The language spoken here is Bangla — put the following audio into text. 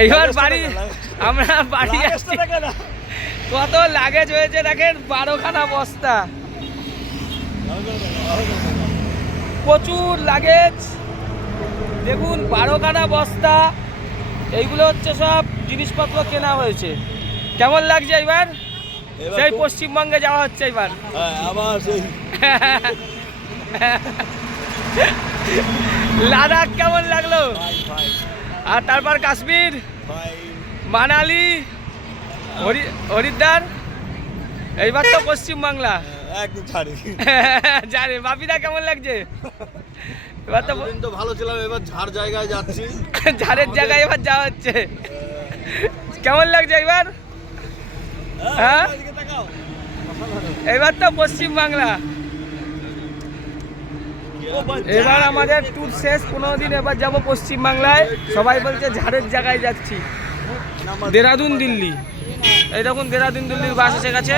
এইবার বাড়ি আমরা বাড়ি আসছি। কত লাগেজ হয়েছে দেখেন, 12খানা বস্তা, প্রচুর লাগেজ দেখুন, 12খানা বস্তা। এইগুলো হচ্ছে সব জিনিসপত্র কেনা হয়েছে। কেমন লাগছে এবার? সেই পশ্চিমবঙ্গে যাওয়া হচ্ছে এবার। আবার সেই লাদাখ কেমন লাগলো? আর তারপর কাশ্মীর, মানালি, হরিদ্বার, এইবার তো পশ্চিমবাংলা একদম ছাড়ি। জানে বাপিদা কেমন লাগছে? এবার তো ভালো ছিলাম, এবার ঝাড় জায়গায় যাচ্ছি। ঝাড়ের জায়গায় এবার যাওয়া হচ্ছে। কেমন লাগছে এবার? হ্যাঁ, এবার তো পশ্চিমবাংলা। এবার আমাদের ট্যুর শেষ, 15 দিন। এবার যাব পশ্চিমবাংলায়। সবাই বলছে ঝাড়ের জায়গায় যাচ্ছি। দেরাদুন দিল্লি, এই দেখুন দেরাদুন দিল্লির বাস এসে গেছে।